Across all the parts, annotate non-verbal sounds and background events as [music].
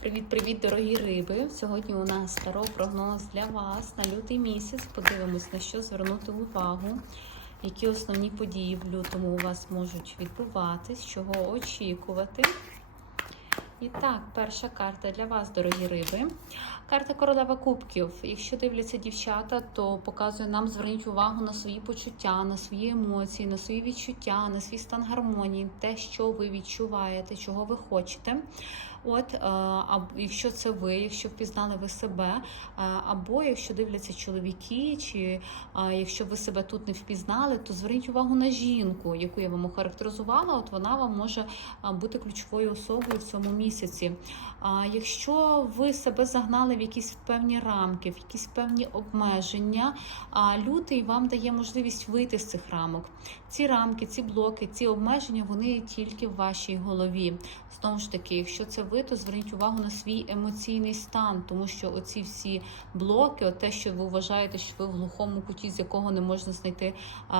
Привіт-привіт, дорогі риби! Сьогодні у нас таро прогноз для вас на лютий місяць. Подивимось, на що звернути увагу, які основні події в лютому у вас можуть відбуватись, чого очікувати. І так, перша карта для вас, дорогі риби. Карта королева кубків. Якщо дивляться дівчата, то показує нам зверніть увагу на свої почуття, на свої емоції, на свої відчуття, на свій стан гармонії, те, що ви відчуваєте, чого ви хочете. От, е, а якщо це ви, якщо впізнали ви себе, е, або якщо дивляться чоловіки, чи е, якщо ви себе тут не впізнали, то зверніть увагу на жінку, яку я вам охарактеризувала. От вона вам може бути ключовою особою в цьому місяці. А якщо ви себе загнали в якісь певні рамки, в якісь певні обмеження, а лютий вам дає можливість вийти з цих рамок. Ці рамки, ці блоки, ці обмеження, вони тільки в вашій голові. Знову ж таки, якщо це ви, зверніть увагу на свій емоційний стан, тому що оці всі блоки, те, що ви вважаєте, що ви в глухому куті, з якого не можна знайти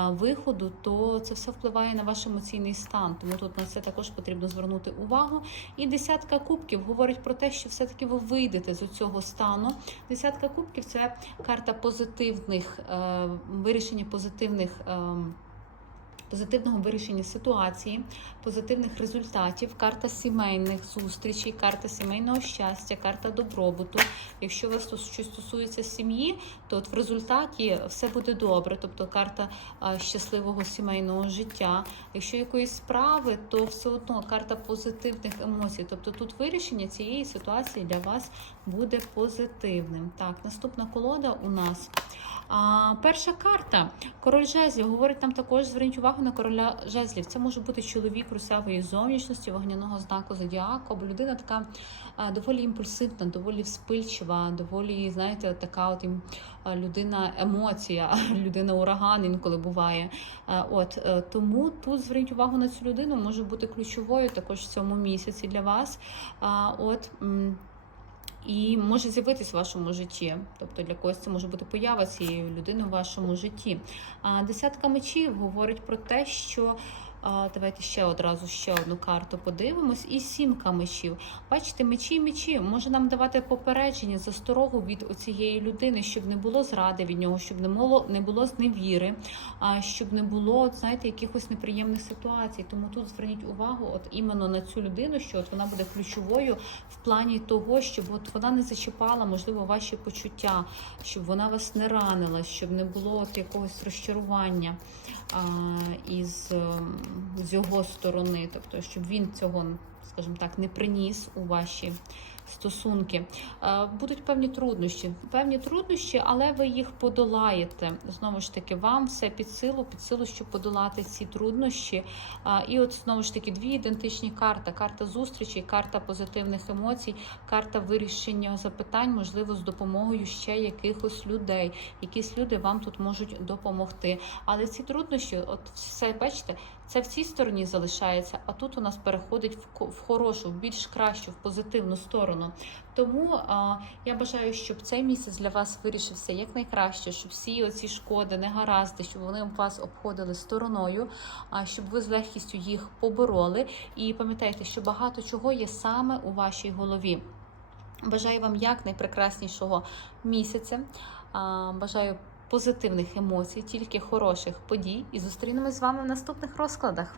виходу, то це все впливає на ваш емоційний стан. Тому тут на це також потрібно звернути увагу. І десятка кубків говорить про те, що все-таки ви вийдете з цього стану. Десятка кубків це карта позитивних е, вирішення позитивних. Позитивного вирішення ситуації, позитивних результатів, карта сімейних зустрічей, карта сімейного щастя, карта добробуту. Якщо вас щось стосується сім'ї, то от в результаті все буде добре, тобто карта щасливого сімейного життя. Якщо якоїсь справи, то все одно карта позитивних емоцій. Тобто тут вирішення цієї ситуації для вас буде позитивним. Так, наступна колода у нас. А, Перша карта король жезлів говорить нам також: зверніть увагу на короля жезлів. Це може бути чоловік русявої зовнішності, вогняного знаку зодіаку, або людина така доволі імпульсивна, доволі вспильчива, доволі, знаєте, така от ім, людина емоція, [laughs] людина ураган інколи буває. От е, тому тут зверніть увагу на цю людину, може бути ключовою також в цьому місяці для вас. От і може з'явитись в вашому житті. Тобто для когось це може бути поява цієї людини в вашому житті. А десятка мечів говорить про те, що. А, Давайте ще одразу ще одну карту подивимось. І сімка мечів. Бачите, мечі мечі може нам давати попередження, засторогу від цієї людини, щоб не було зради від нього, щоб не було не було зневіри, а щоб не було, знаєте, якихось неприємних ситуацій. Тому тут зверніть увагу, от іменно на цю людину, що от вона буде ключовою в плані того, щоб от вона не зачіпала, можливо, ваші почуття, щоб вона вас не ранила, щоб не було от якогось розчарування а, із. З його сторони, тобто, щоб він цього, скажімо так, не приніс у ваші стосунки. Е, Будуть певні труднощі, певні труднощі, але ви їх подолаєте. Знову ж таки, вам все під силу, під силу, щоб подолати ці труднощі. Е, І от знову ж таки дві ідентичні карти: карта зустрічі, карта позитивних емоцій, карта вирішення запитань, можливо, з допомогою ще якихось людей. Якісь люди вам тут можуть допомогти. Але ці труднощі, от все бачите, це в цій стороні залишається, а тут у нас переходить в хорошу, в більш кращу, в позитивну сторону. Тому а, я бажаю, щоб цей місяць для вас вирішився якнайкраще, щоб всі оці шкоди, негаразди, щоб вони вас обходили стороною, а щоб ви з легкістю їх побороли. І пам'ятайте, що багато чого є саме у вашій голові. Бажаю вам якнайпрекраснішого місяця. А, Бажаю позитивних емоцій, тільки хороших подій. І зустрінемось з вами в наступних розкладах.